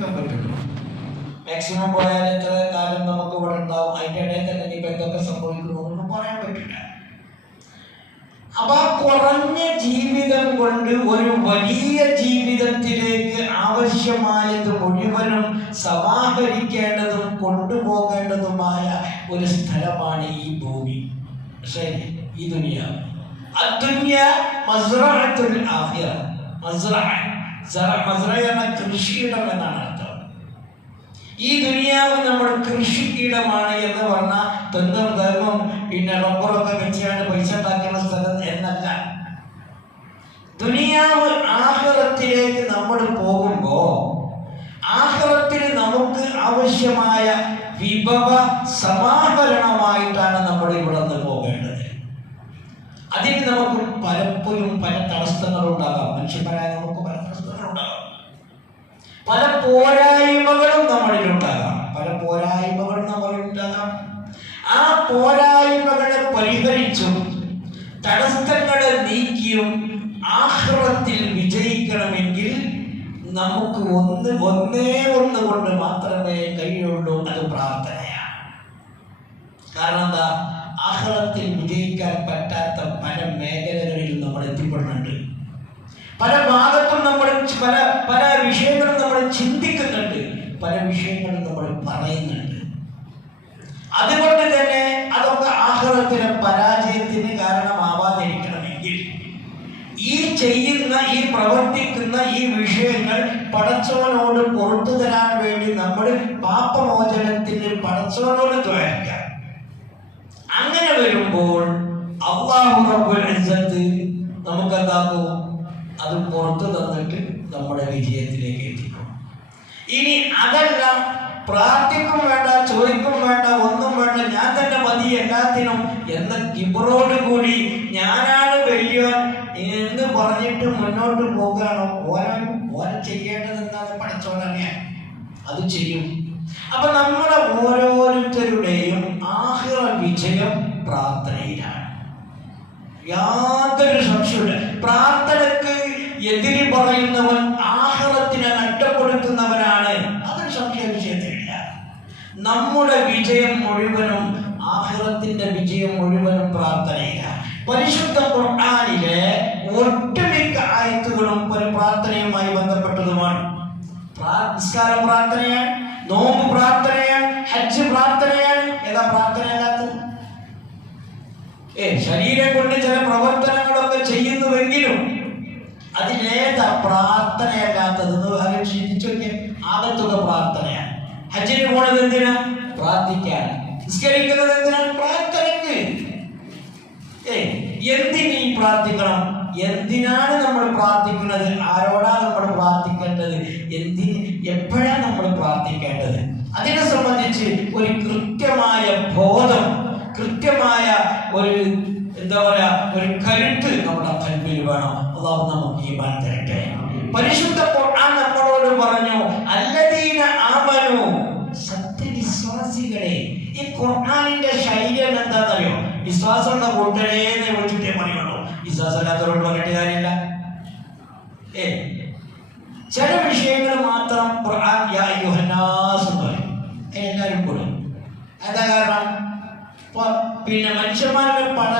പറ്റുള്ളൂ. മാക്സിമം പോയാൽ എത്ര കാലം നമുക്ക് ഇവിടെ ഉണ്ടാവും, അതിൻ്റെ ഇടയിൽ തന്നെ ഇനിയിപ്പോൾ എന്തൊക്കെ സംഭവിക്കണമെന്നൊന്നും പറയാൻ പറ്റില്ല. അപ്പൊ ആ കുറഞ്ഞ ജീവിതം കൊണ്ട് ഒരു വലിയ ജീവിതത്തിലേക്ക് ആവശ്യമായത് മുഴുവനും സമാഹരിക്കേണ്ടതും കൊണ്ടുപോകേണ്ടതുമായ ഒരു സ്ഥലമാണ് ഈ ഭൂമി. ശരി, ഈ ദുനിയാവ്. അദ്ദുനിയ മസ്റഅത്തുൽ ആഖിറ. മസ്റഅ കൃഷിയിടം എന്നാണ് അർത്ഥം. ഈ ദുനിയാവ് നമ്മുടെ കൃഷിയിടമാണ് എന്ന് പറഞ്ഞാൽ തെങ്ങും തെങ്ങും പിന്നെ റബ്ബറൊക്കെ വെച്ചാണ് പൈസ ഉണ്ടാക്കുന്ന സ്ഥലം എന്നല്ല. ദുനിയാവ് ആഖിറത്തിലേക്ക് നമ്മൾ പോകുമ്പോ ആഖിറത്തിൽ നമുക്ക് ആവശ്യമായ വിഭവ സമാഹരണമായിട്ടാണ് നമ്മൾ ഇവിടെ നിന്ന് പോകേണ്ടത്. അതിന് നമുക്ക് പലപ്പോഴും പല തടസ്സങ്ങളുണ്ടാകാം. മനുഷ്യന്മാരായ നമുക്ക് പല തടസ്സങ്ങളുണ്ടാകാം, പല പോരായ്മകളും നമ്മളിലുണ്ടാകാം. ആ പോരായ്മകളെ പരിഹരിച്ചും തടസ്സങ്ങളെ നീക്കിയും ആഖിറത്തിൽ വിജയിക്കണമെങ്കിൽ നമുക്ക് ഒന്നേ ഒന്ന് കൊണ്ട് മാത്രമേ കഴിയുള്ളൂ, അത് പ്രാർത്ഥനയാണ്. കാരണം എന്താ? ആഖിറത്തിൽ വിജയിക്കാൻ പറ്റാത്ത പല മേഖലകളിലും നമ്മൾ എത്തിപ്പെടുന്നുണ്ട്. പല ഭാഗത്തും നമ്മൾ പല വിഷയങ്ങളും നമ്മൾ ചിന്തിക്കുന്നുണ്ട്, പല വിഷയങ്ങളും നമ്മൾ പറയുന്നുണ്ട്. അതുകൊണ്ട് തന്നെ അതൊക്കെ ആഖിറത്തിലെ പരാജയത്തിന് കാരണമാവാതിരിക്കണമെങ്കിൽ ഈ പ്രവർത്തിക്കുന്ന ഈ വിഷയങ്ങൾ പടച്ചവനോട് പുറത്തു തരാൻ വേണ്ടി നമ്മൾ പാപമോചനത്തിന് പടച്ചവനോട് ദ്വാരക്കാം. അങ്ങനെ വരുമ്പോൾ അല്ലാഹു റബ്ബുൽ ഇസ്സത്ത് നമുക്ക് എന്താക്കും? അത് പുറത്തു തന്നിട്ട് നമ്മുടെ വിജയത്തിലേക്ക് എത്തിക്കും. ഇനി അതല്ല, പ്രാർത്ഥിക്കും വേണ്ട, ചോദിക്കും വേണ്ട, ഒന്നും വേണ്ട, ഞാൻ തന്നെ മതി എല്ലാത്തിനും എന്ന കിബറോട് കൂടി ഞാനാണ് വലിയവൻ എന്ന് പറഞ്ഞിട്ട് മുന്നോട്ട് പോകുകയാണോ? ഓരോ ചെയ്യേണ്ടത് എന്താണ്? പഠിച്ചോളന്നെയാണ്, അത് ചെയ്യും. അപ്പൊ നമ്മുടെ ഓരോരുത്തരുടെയും ആഖിറ വിജയം പ്രാർത്ഥനയിലാണ്. യാതൊരു സംശയമില്ല. പ്രാർത്ഥനക്ക് എതിരി പറയുന്നവൻ ആഖിറത്തിനെ നഷ്ടപ്പെടുത്തുന്നവനാണ്. അതൊരു സംശയ വിഷയത്തിലില്ല. നമ്മുടെ വിജയം മുഴുവനും, ആഖിറത്തിന്റെ വിജയം മുഴുവനും പ്രാർത്ഥനയിലാണ്. പരിശുദ്ധ ഖുർആനിലെ ഒട്ടുമിക്ക ആയത്തുകളും ഒരു പ്രാർത്ഥനയുമായി ബന്ധപ്പെട്ടതുമാണ്. നിസ്കാരം പ്രാർത്ഥനയാണ്, നോമ്പ് പ്രാർത്ഥനയാണ്, ഹജ്ജ് പ്രാർത്ഥനയാണ്. ഏതാ പ്രാർത്ഥന അല്ലാത്തത്? ശരീരം കൊണ്ട് ചില പ്രവർത്തനങ്ങളൊക്കെ ചെയ്യുന്നുവെങ്കിലും അതിലേതാ പ്രാർത്ഥനയല്ലാത്തത്? ചിന്തിച്ചു നോക്കിയാൽ ആകത്തുക പ്രാർത്ഥനയാണ്. ഹജ്ജിന് പോണത് എന്തിനാ? പ്രാർത്ഥിക്കാൻ. നിസ്കരിക്കുന്നത് എന്തിനാണ്? പ്രാർത്ഥനയ്ക്ക്. എന്തിനീ പ്രാർത്ഥിക്കണം? എന്തിനാണ് നമ്മൾ പ്രാർത്ഥിക്കുന്നത്? ആരോടാണ് നമ്മൾ പ്രാർത്ഥിക്കേണ്ടത്? എപ്പോഴാണ് നമ്മൾ പ്രാർത്ഥിക്കേണ്ടത്? അതിനെ സംബന്ധിച്ച് ഒരു കൃത്യമായ ബോധം, കൃത്യമായ ഒരു ഒരു കരുത്ത് നമ്മുടെ കൽബിൽ വേണം. അല്ലാഹു നമുക്ക് ഈമാൻ തരട്ടെ. പരിശുദ്ധ ഖുർആൻ നമ്മളോട് പറഞ്ഞു, അല്ലദീന ആമനു, സത്യവിശ്വാസികളെ. ഈ ഖുർആനിന്റെ ശൈലി എന്താണെന്നറിയോ? വിശ്വാസം എന്ന കൂട്ടരേന്ന് വിളിച്ചിട്ടേ പറയുള്ളൂ. വിശ്വാസം അല്ലാത്തവരോട് പറഞ്ഞിട്ട് കാര്യമില്ല. ചില വിഷയങ്ങൾ മാത്രം ഖുർആൻ യാ അയ്യുഹന്നാസ് എന്ന് പറയും, എല്ലാവരും കൂടും. എന്താ കാരണം? പിന്നെ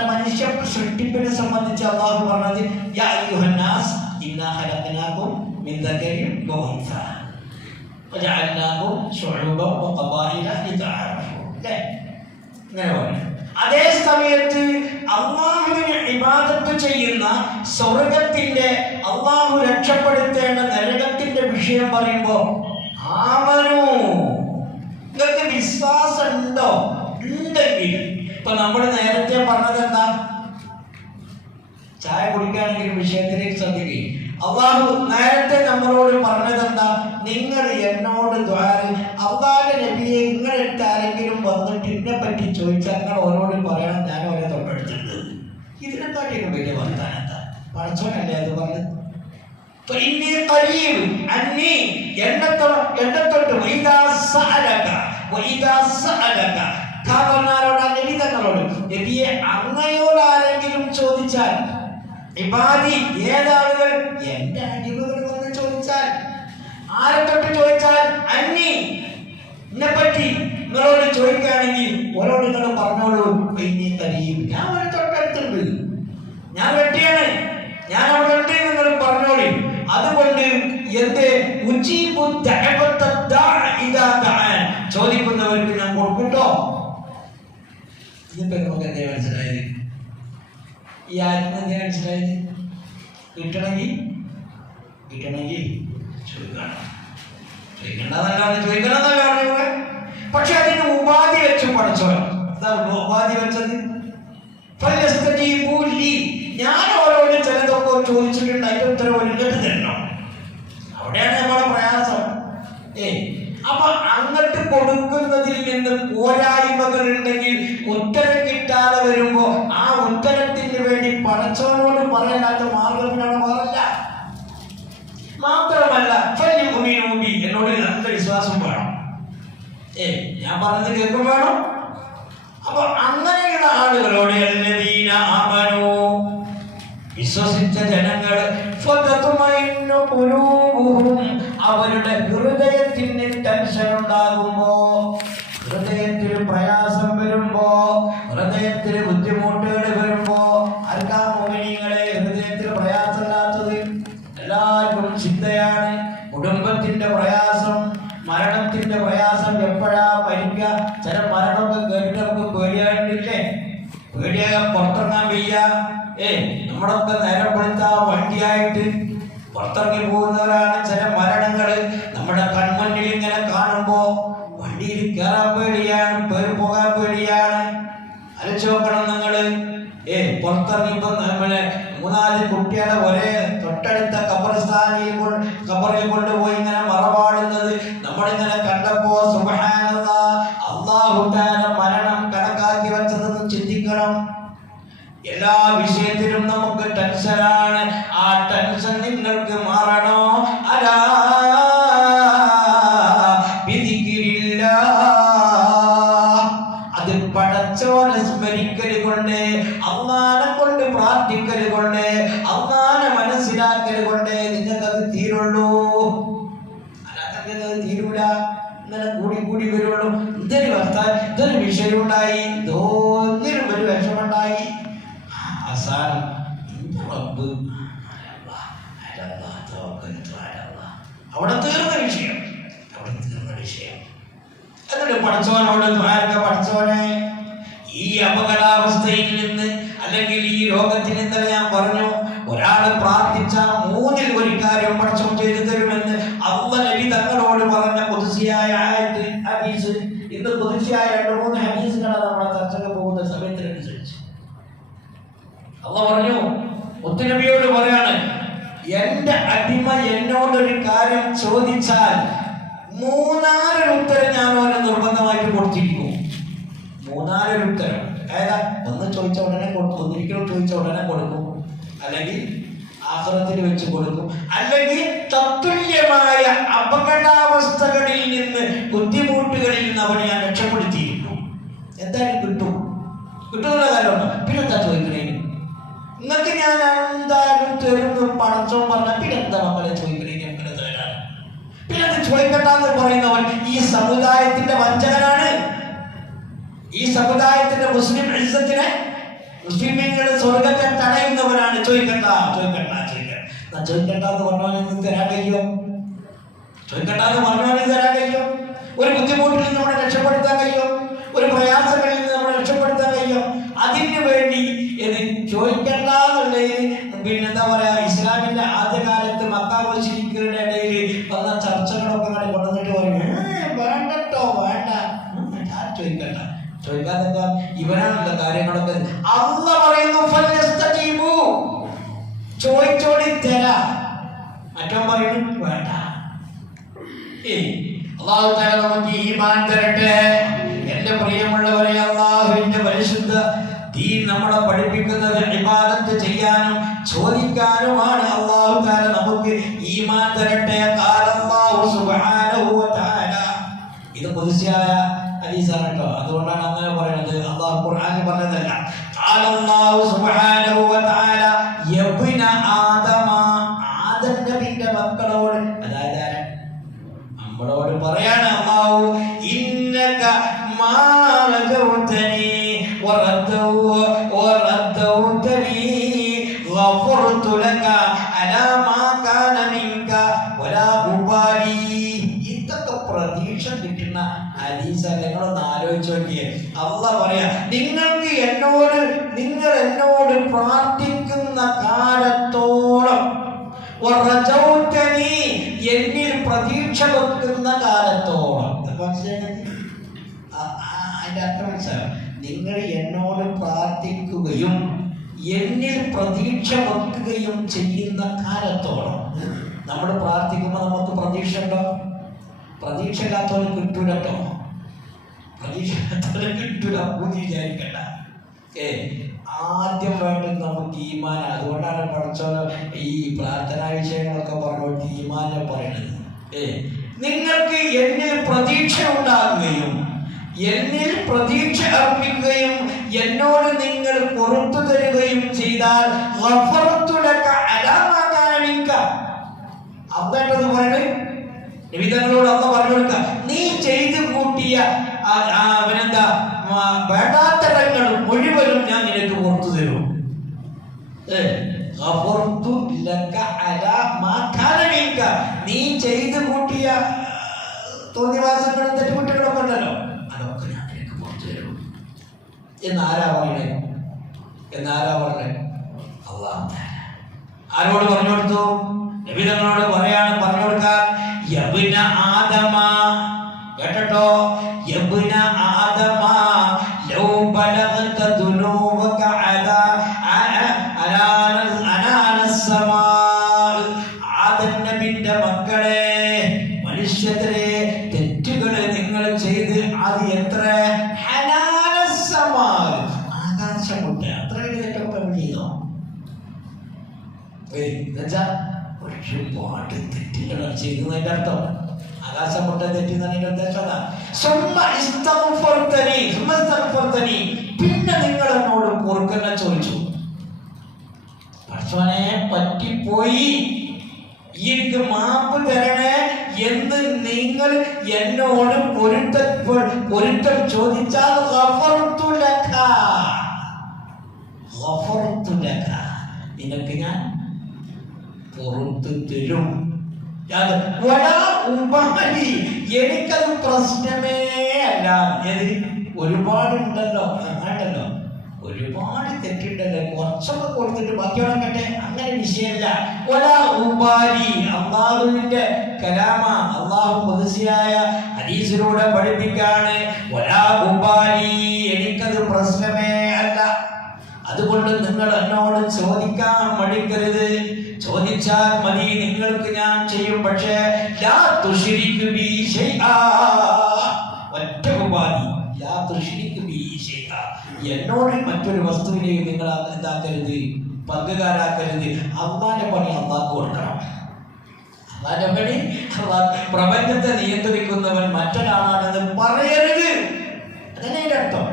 മനുഷ്യ സൃഷ്ടിപ്പിനെ സംബന്ധിച്ച് അല്ലാഹു പറഞ്ഞത് യാ അയ്യുഹന്നാസ് ഇന്നാ ഖലഖനാകും മിൻ ദക്കരിൻ വ ഉൻസ വജഅൽനാകും ശുഉബൻ വ ഖബായില ലിതഅറഫു. ഇങ്ങനെ പറഞ്ഞു. അതേ സമയത്ത് അല്ലാഹുവിനെ ഇബാദത്ത് ചെയ്യുന്ന സ്വർഗത്തിന്റെ, അല്ലാഹു രക്ഷപ്പെടുത്തേണ്ട നരകത്തിന്റെ വിഷയം പറയുമ്പോ ആമനു, നിങ്ങൾക്ക് വിശ്വാസം ഉണ്ടോ? ഉണ്ടെങ്കിൽ. ഇപ്പൊ നമ്മൾ നേരത്തെ പറഞ്ഞത് എന്താ? ചായ കുടിക്കുകയാണെങ്കിൽ വിഷയത്തിലേക്ക് ശ്രദ്ധിക്കുക. അല്ലാഹു നേരത്തെ നമ്മളോട് പറഞ്ഞത് എന്താ? നിങ്ങൾ എന്നോട് അല്ലാഹുവിന്റെ നബിയെ, നിങ്ങളെടുത്ത് ആരെങ്കിലും വന്നിട്ട് ഇതിനെ പറ്റി ചോദിച്ചാൽ നിങ്ങൾ ഓരോട് പറയണം, ഞാൻ ഓരോ തൊട്ടടുത്തുണ്ട്. ഇതിനെക്കാട്ടിയൊക്കെ വലിയ വർത്താനം എന്താ? പഠിച്ചോനല്ലേ അത് പറഞ്ഞത്? നബിയെ, അങ്ങയോട് ആരെങ്കിലും ചോദിച്ചാൽ, ഇബാദി ഏതാളുകൾ, എന്റെ അടിമകൾ വന്ന് ചോദിച്ചാൽ, ആരെ തൊട്ട് ചോദിച്ചാൽ പറ്റി നിങ്ങളോട് ചോദിക്കുകയാണെങ്കിൽ ഓരോട് നിങ്ങൾ പറഞ്ഞോളൂ. ഇനി കരീം, ഞാൻ ഒരു തൊട്ടടുത്തുണ്ട്, ഞാൻ വെട്ടിയാണ്, ഞാൻ അവിടെ ഉണ്ട്, നിങ്ങൾ പറഞ്ഞോളി. അതുകൊണ്ട് എന്റെ ചോദിക്കുന്നവർക്ക് ഞാൻ കൊടുക്കട്ടോ. ഇതിപ്പോ നമുക്ക് എന്തേ മനസ്സിലായത്? ഈ ആത്മ എന്തേ മനസ്സിലായത്? കിട്ടണമെങ്കിൽ ചോദിക്കണം, ചോദിക്കണമെന്നല്ലാണ്. പക്ഷെ അതിന് ഉപാധി വെച്ച് പഠിച്ചോ. എന്താ ഉപാധി വെച്ചത്? ഞാൻ ഓരോട് ചിലതൊക്കെ ചോദിച്ചിട്ടുണ്ട്, അതിന്റെ ഉത്തരവ് ഒരിക്കട്ട് തരണം. അവിടെയാണ് നമ്മുടെ പ്രയാസം. അപ്പൊ അങ്ങോട്ട് കൊടുക്കുന്നതിൽ നിന്ന് പോരായ്മകൾ ഉണ്ടെങ്കിൽ ഉത്തരം കിട്ടാതെ വരുമ്പോ ആ ഉത്തരത്തിന് വേണ്ടി പടച്ചവനോട് പറയാത്ത മാർഗത്തിനാണ് മാറില്ല. മാത്രമല്ല എന്നോട് നല്ല വിശ്വാസം വേണം. ഞാൻ പറഞ്ഞത് കേൾക്കും വേണം. അപ്പൊ അങ്ങനെയുള്ള ആളുകളോട് വിശ്വസിച്ച ജനങ്ങൾ അവരുടെ ഹൃദയത്തിന് ടെൻഷൻ ഉണ്ടാകുമ്പോ, ഹൃദയത്തിൽ പ്രയാസം വരുമ്പോ, ഹൃദയത്തിൽ ബുദ്ധിമുട്ടുകൾ വരുമ്പോ, ആർക്കാ മോഹിനികളെ ഹൃദയത്തിൽ പ്രയാസമില്ലാത്തത്? എല്ലാവർക്കും ചിന്തയാണ്. കുടുംബത്തിന്റെ പ്രയാസം, മരണത്തിന്റെ പ്രയാസം, എപ്പോഴാ മരിക്കുക? ചില മരണമൊക്കെ കേട്ടിട്ട് നമുക്ക് പേടിയായിട്ടില്ലേ? പേടിയാകാൻ പുറത്തിറങ്ങാൻ വയ്യ. നമ്മളൊക്കെ നേരം കൊടുത്ത വണ്ടിയായിട്ട് പുറത്തിറങ്ങി പോകുന്നവരാണ്. ചില മരണങ്ങള് നമ്മുടെ കൺമുന്നിൽ ഇങ്ങനെ കാണുമ്പോ വണ്ടിയിൽ കയറാൻ പേടിയാണ്, പേര് പോകാൻ പേടിയാണ്. അലച്ചു നോക്കണം നിങ്ങള്. പുറത്തിറങ്ങിയപ്പോ നമ്മളെ 3-4 കുട്ടികളെ ഒരേ തൊട്ടടുത്ത ഖബറിൽ കൊണ്ടുപോയി ഇങ്ങനെ മറവാടുന്നത് നമ്മളിങ്ങനെ കണ്ടപ്പോ സുബ്ഹാനല്ലാഹ്, അല്ലാഹു തആല മരണം കണക്കാക്കി വെച്ചതെന്ന് ചിന്തിക്കണം. എല്ലാ വിഷയത്തിലും നമുക്ക് ടെൻഷനാണ്. ആ ടെൻഷൻ നിങ്ങൾക്ക് മാറണോ? അലാ ബിദിക്രില്ലാഹ്, അത് പടച്ചവനെ സ്മരിക്കൽ കൊണ്ട്, അല്ലാഹനെ കൊണ്ട് പ്രാർത്ഥിക്കൽ കൊണ്ട്, അല്ലാഹനെ മനസ്സിലാക്കൽ കൊണ്ട് നിങ്ങൾക്കത് തീരുള്ളൂ. അല്ലാതെ തീരൂല. ഇന്നലെ കൂടി വരുള്ളൂ. ഇതൊരു വിഷയം ഉണ്ടായി, തോന്നിയൊരു ഒരു വിഷമുണ്ടായി. അവസാനം അവിടെ തീർന്ന വിഷയം. എന്നിട്ട് പടച്ചവനോട് പടച്ചവനെ, ഈ അപകടാവസ്ഥയിൽ നിന്ന് അല്ലെങ്കിൽ ഈ രോഗത്തിൽ നിന്ന് ഞാൻ പറഞ്ഞു, ഒരാള് പ്രാർത്ഥിച്ച 3-ൽ 1 കാര്യം പടച്ചവൻ ചെയ്തു തരുമെന്ന് അല്ലാഹു നബി തങ്ങളോട് പറഞ്ഞ ഖുദ്സിയായ ആയത്ത്, ഹദീസ്. ഇന്ന് ഖുദ്സിയായ 2-3 ഹദീസുകളാണ് നമ്മുടെ ചർച്ചയ്ക്ക് പോകുന്ന സമയത്തിനനുസരിച്ച്. അല്ലാഹു പറഞ്ഞു, മുത്തുനബിയോട് പറയാണ്, എന്റെ അടിമ എന്നോടൊരു കാര്യം ചോദിച്ചാൽ 3-4 ഉത്തരം ഞാൻ അവന് നിർബന്ധമായിട്ട് കൊടുത്തിരിക്കും. 3-4 ഉത്തരം. അതായത് ഒന്ന് ചോദിച്ച ഉടനെ കൊടുക്കും, ഒരിക്കലും ചോദിച്ച ഉടനെ കൊടുക്കും, അല്ലെങ്കിൽ ആഖിറത്തിൽ വെച്ച് കൊടുക്കും, അല്ലെങ്കിൽ തത്തുല്യമായ അപകടാവസ്ഥകളിൽ നിന്ന്, ബുദ്ധിമുട്ടുകളിൽ നിന്ന് അവനെ ഞാൻ രക്ഷപ്പെടുത്തിയിരിക്കും. എന്തായാലും കിട്ടുന്നുള്ള കാര്യമുണ്ടോ? പിന്നെന്താ ചോദിക്കണേ? നിങ്ങൾക്ക് ഞാൻ എന്തായാലും തരുന്നു പടച്ചോൻ പറഞ്ഞ പിന്നെന്താ മക്കളെ ചോദിക്കണേ? എങ്ങനെ തരാണ്? പിന്നെന്ത് ചോദിക്കണ്ടെന്ന് പറയുന്നവൻ ഈ സമുദായത്തിന്റെ വഞ്ചകനാണ്. ഈ സമുദായത്തിന്റെ മുസ്ലിം ഇസ്സത്തിനെ, മുസ്ലിമീങ്ങളുടെ സ്വർഗത്തെ തടയുന്നവനാണ്. ചോദിക്കണ്ടെന്ന് പറഞ്ഞാൽ തരാൻ കഴിയോ? ചോദിക്കണ്ടെന്ന് പറഞ്ഞാൽ തരാൻ കഴിയോ? ഒരു ബുദ്ധിമുട്ടിൽ നിന്ന് നമ്മളെ രക്ഷപ്പെടുത്താൻ കഴിയോ? ഒരു പ്രയാസങ്ങളിൽ നിന്ന് നമ്മളെ രക്ഷപ്പെടുത്താൻ കഴിയോ? അതിന് വേണ്ടി ചോദിക്കണ്ടെന്നുള്ളതിന് പിന്നെന്താ പറയാ, ഇസ്ലാമിന്റെ ആദ്യകാലത്ത് മക്ക മുശ്രിക്കുകളുടെ ഇടയിൽ വന്ന ചർച്ചകളൊക്കെ കൊണ്ടുവന്നിട്ട് പറയും, വേണ്ടട്ടോ, വേണ്ട, ചോദിക്കാതെ ഇവനാണല്ലോ കാര്യങ്ങളൊക്കെ. അല്ലാഹു പറയുന്നു, ഫലസ്തജീബു, ചോദിച്ചോടി തരാ. മറ്റവൻ പറയുന്നു വേണ്ട. അല്ലാഹു തആല നമുക്ക് ഈമാൻ തരട്ടെ. എന്റെ പ്രിയമുള്ളവരെ, അല്ലാഹുവിന്റെ പരിശുദ്ധ ദീൻ നമ്മളെ പഠിപ്പിക്കുന്നത് ഇബാദത്ത് ചെയ്യാനും ചോദിക്കാനുമാണ്. അല്ലാഹു തആല നമുക്ക് ഈമാൻ തരട്ടെ. ഖാല അല്ലാഹു സുബ്ഹാനഹു വ തആല, ഇത് ഖുദ്സിയായ ഹദീസാണ് കേട്ടോ, അതുകൊണ്ടാണ് അങ്ങനെ പറയുന്നത്. അല്ലാഹു ഖുർആനിൽ പറഞ്ഞതല്ല. ഖാല അല്ലാഹു സുബ്ഹാനഹു വ തആല യബ്ന ആദമ, ആദം നബിയുടെ മക്കളോട്, അതായത് നമ്മളോട് പറയാണ് അല്ലാഹു, ഇന്ന رجوتني وردوتني غفرت لك على ما كان منك ولا أبالي. ഇതൊക്കെ പ്രതീക്ഷ കിട്ടുന്ന ഹദീസ്. നിങ്ങളൊന്ന് ആലോചിച്ച് നോക്കിയേ. അല്ലാഹ് പറയാ, നിങ്ങൾ എന്നോട് പ്രാർത്ഥിക്കുന്ന കാലത്തോളം, എന്നിൽ പ്രതീക്ഷ വെക്കുന്ന കാലത്തോളം. അതിന്റെ അർത്ഥം മനസ്സിലാവും. നിങ്ങൾ എന്നോട് പ്രാർത്ഥിക്കുകയും എന്നിൽ പ്രതീക്ഷ വെക്കുകയും ചെയ്യുന്ന കാലത്തോളം. നമ്മൾ പ്രാർത്ഥിക്കുമ്പോൾ നമുക്ക് പ്രതീക്ഷ ഉണ്ടോ? പ്രതീക്ഷ ഇല്ലാത്തവന് കിട്ടൂല കേട്ടോ. പ്രതീക്ഷ ഇല്ലാത്തവന് കിട്ടൂല, ഊതി വിചാരിക്കണ്ട. ആദ്യം വേണ്ടത് നമുക്ക് ഈമാൻ. അതുകൊണ്ടാണ് പഠിച്ചോല ഈ പ്രാർത്ഥനാ വിഷയങ്ങളൊക്കെ പറഞ്ഞുകൊണ്ട് ഈമാനെ പറയുന്നത്. നിങ്ങൾക്ക് എന്നിൽ പ്രതീക്ഷ ഉണ്ടാകുകയും എന്നിൽ പ്രതീക്ഷ അർപ്പിക്കുകയും എന്നോട് നിങ്ങൾ പുറത്തു തരുകയും ചെയ്താൽ അബ്ബേട്ടത് പറയണേ. നിമിതങ്ങളോട് അമ്മ പറഞ്ഞു കൊടുക്ക, നീ ചെയ്തു കൂട്ടിയ വേണ്ടാത്തരങ്ങൾ മുഴുവനും ഞാൻ നിനക്ക് പുറത്തു തരും. നീ ചെയ്തു കൂട്ടിയ തോന്നിവാസങ്ങളും തെറ്റുകുറ്റങ്ങളൊക്കെ ഉണ്ടല്ലോ, അതൊക്കെ ഞാൻ നിനക്ക് പുറത്തു തരും എന്നാരാ പറയണേ? അല്ലാഹു തആല ആരോട് പറഞ്ഞു കൊടുത്തു? നബി തങ്ങളോട് പറഞ്ഞു കൊടുക്കാൻ. യബ്ന ആദമ, കേട്ടോ, യബ്ന ആദമ ലൗ ബലഗത ദുനൂബക അനാനസ്സമാ. ആദം നബിയുടെ മക്കളെ, മനുഷ്യരെ, തെറ്റുകൾ നിങ്ങൾ ചെയ്ത് അത് എത്ര ഹനാനസ്സമാ, ആകാശം കൊണ്ട് അത്ര തെറ്റൊക്കെ ചെയ്തോ? ഒരുപാട് തെറ്റുകളാണ് ചെയ്തതിന്റെ അർത്ഥം. ആകാശം മുട്ട തെറ്റുന്നതിന്റെ ഉദ്ദേശം പിന്നെ നിങ്ങൾ എന്നോട് പൊറുക്കന്നെ ചോദിച്ചു. പടച്ചോനെ പറ്റിപ്പോയി, എനിക്ക് മാപ്പ് തരണേ എന്ന് നിങ്ങൾ എന്നോട് പൊരുത്തം ചോദിച്ചാൽ നിനക്ക് ഞാൻ പുറത്തു തരും. എനിക്കത് പ്രശ്നമേ അല്ല. ഒരുപാടുണ്ടല്ലോ, അങ്ങാണ്ടല്ലോ, ഒരുപാട് തെറ്റുണ്ടല്ലോ, കുറച്ചൊക്കെ കൊടുത്തിട്ട് ബാക്കിയോടൊക്കെ അങ്ങനെ വിഷയമല്ല. അള്ളാഹുവിന്റെ കലാമ, അള്ളാഹു ഖുദ്സിയായ ഹദീസിലൂടെ പഠിപ്പിക്കാണ്. എനിക്കത് പ്രശ്നമേ അല്ല. അതുകൊണ്ട് നിങ്ങൾ എന്നോട് ചോദിക്കാൻ മടിക്കരുത്. ചോദിച്ചാൽ മതി, നിങ്ങൾക്ക് ഞാൻ ചെയ്യും. പക്ഷേ ലാ തുശ്രികു ബി ശൈആ, ഒറ്റ ഉപാധി, ലാ തുശ്രികു ബി ശൈആ, എന്നോട് മറ്റൊരു വസ്തുവിനെയും നിങ്ങൾ എന്താക്കരുത്, പങ്കുകാരാക്കരുത്. അള്ളാന്റെ പണി അള്ളാഹ്ക്ക് കൊടുക്കണം. അള്ളാന്റെ പണി പ്രപഞ്ചത്തെ നിയന്ത്രിക്കുന്നവൻ മറ്റൊരാളാണെന്ന് പറയരുത്. അതന്നെ അർത്ഥം.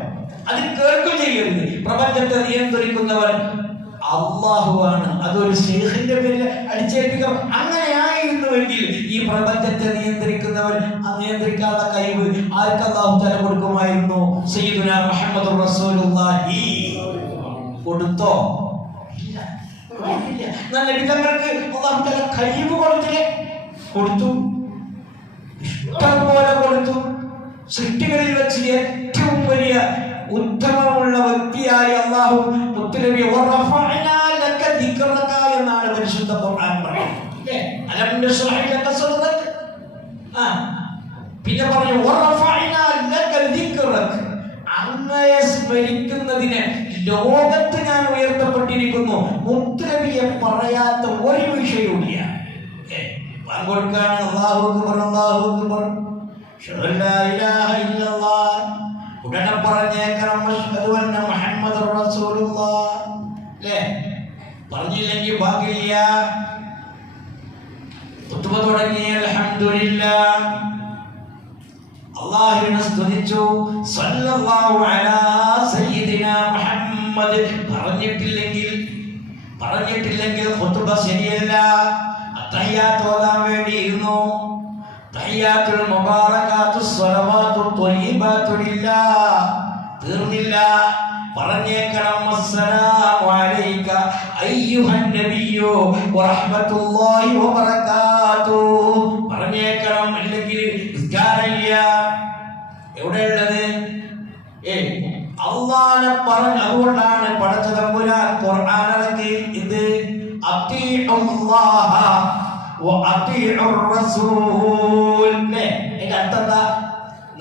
അത് കേൾക്കും ചെയ്യരുത്. പ്രപഞ്ചത്തെ നിയന്ത്രിക്കുന്നവൻ അള്ളാഹുവാണ്. അതൊരു ശൈഖിന്റെ പേരിൽ അടിച്ചേൽപ്പിക്കാം. അങ്ങനെ ആയിരുന്നുവെങ്കിൽ ഈ പ്രപഞ്ചത്തെ നിയന്ത്രിക്കുന്നവൻ നിയന്ത്രിക്കാനുള്ള കഴിവ് ആർക്ക് അല്ലാഹു തആല കൊടുക്കുമായിരുന്നു? സയ്യിദുനാ മുഹമ്മദുർ റസൂലുള്ളാഹി കൊടുത്തോ? ഇല്ല. നബിതങ്ങൾക്ക് അല്ലാഹു തആല കഴിവ് കൊടുത്തു, ഇഷ്ടം പോലെ കൊടുത്തു. സൃഷ്ടികളിൽ വെച്ച് ഏറ്റവും വലിയ ഉത്തമമുള്ള വ്യക്തിയായി അല്ലാഹു മുത്തുനബി എന്നാണ് പരിശുദ്ധ ഖുർആൻ പറയുന്നത്. പിന്നെ പറഞ്ഞു അങ്ങയെ സ്മരിക്കുന്നതിന് ലോകത്ത് ഞാൻ ഉയർത്തപ്പെട്ടിരിക്കുന്നു. മുത്തുനബിയെ പറയാത്ത ഒരു വിഷയവുമില്ല. പങ്കൊടുക്കാണ് അല്ലാഹു അക്ബർ, അല്ലാഹു അക്ബർ, ലാ ഇലാഹ ഇല്ലല്ലാഹ്. ഉടനെ പറഞ്ഞേക്കണം അശ്ഹദു അന്ന മുഹമ്മദുർ റസൂലുള്ളാഹ്. അല്ലേ? പറഞ്ഞില്ലെങ്കിൽ ഭാഗ്യമില്ല. ഖുതുബ തുടങ്ങി അൽഹംദുലില്ലാഹ്, അല്ലാഹുവിനെ സ്തുതിച്ചു, സല്ലല്ലാഹു അലാ സയ്യിദിനാ മുഹമ്മദ്. പറഞ്ഞിട്ടില്ലെങ്കിൽ ഖുതുബ ശരിയല്ല. അത്തഹിയ്യാത്ത് ഓതാൻ വേണ്ടി ഇരുന്നു. തഹിയ്യാത്തുൽ മുബാറകാത്തുസ് സ്വലവാത്തു ത്വയ്യിബാത്തു ലില്ലാഹ്. തീർന്നില്ല, പറഞ്ഞേക്കണം അസ്സലാമു അലൈക അയ്യുഹൻ നബിയ്യു വറഹ്മത്തുള്ളാഹി വബറകാതുഹു. പറഞ്ഞേക്കണം, ഇല്ലെങ്കിൽ നിസ്കാരമില്ല. എവിടെയുള്ളത്? അള്ളാനെ പറഞ്ഞു. അതുകൊണ്ടാണ് പടച്ച തമ്പുരാൻ ഖുർആൻ ഇറക്കി. ഇത് അത്തീഉല്ലാഹ വ അത്തീഉർ റസൂൽ. ഇതിന്റെ അർത്ഥം എന്താ?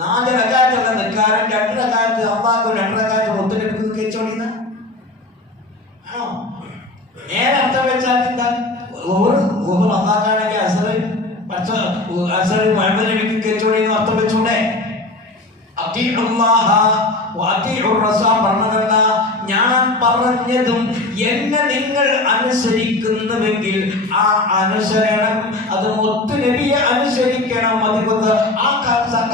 4 റക്അത്തുള്ള നിസ്കാരം 2 റക്അത്ത് അള്ളാഹു 2 റക്അത്ത് മുത്തനബിക്ക് കേച്ചോളിന ആണോ? നേരെ അർത്ഥം വെച്ചാൽ എന്താ? അള്ളാഹ്ക്കാണെങ്കിൽ അസർ മുഹമ്മദ് നബിക്ക് കേച്ചോളിന്ന് അർത്ഥം വെച്ചൂടെ? പറഞ്ഞതെന്താ? ഞാൻ പറഞ്ഞതും എന്നെ നിങ്ങൾ അനുസരിക്കുന്നുവെങ്കിൽ ആ അനുസരണം അത് മുത്തു നബിയെ അനുസരിക്കണം. അതുകൊണ്ട് ആ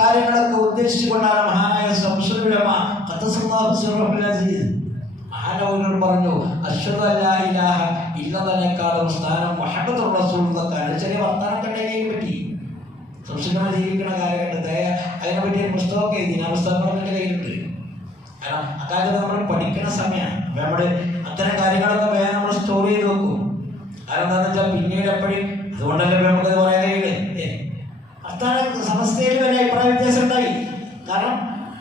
കാര്യങ്ങളൊക്കെ ഉദ്ദേശിച്ചുകൊണ്ടാണ് മഹാനായ ശംസുൽ ഉലമ ഖദ്ദസല്ലാഹു സിർറഹുൽ അസീസ് മഹാനവറുകൾ പറഞ്ഞു, അശ്ഹദു അല്ലാ ഇലാഹ ഇല്ലല്ലാഹുവിനേക്കാളും സ്ഥാനം മുഹമ്മദുർ റസൂലുള്ളാഹിക്കാണ്. ചെറിയ വർത്തമാനം കണ്ടെങ്കിൽ പറ്റി സംശുദ്ധമായി ജീവിക്കുന്ന കാലഘട്ടത്തെ അതിനെപ്പറ്റി ഒരു പുസ്തകമൊക്കെ എഴുതി. ആ പുസ്തകങ്ങളൊക്കെ എൻ്റെ കയ്യിലുണ്ട്. കാരണം അക്കാലത്ത് നമ്മൾ പഠിക്കുന്ന സമയമാണ്. അപ്പം നമ്മൾ അത്തരം കാര്യങ്ങളൊക്കെ വേഗം നമ്മൾ സ്റ്റോർ ചെയ്ത് വെക്കും. കാരണം എന്താണെന്ന് വെച്ചാൽ പിന്നീട് എപ്പോഴും അതുകൊണ്ടല്ലേ നമുക്കത് പറയാൻ കഴിയില്ലേ? അർത്ഥാന സമസ്തയിൽ വരെ അഭിപ്രായ വ്യത്യാസം ഉണ്ടായി. കാരണം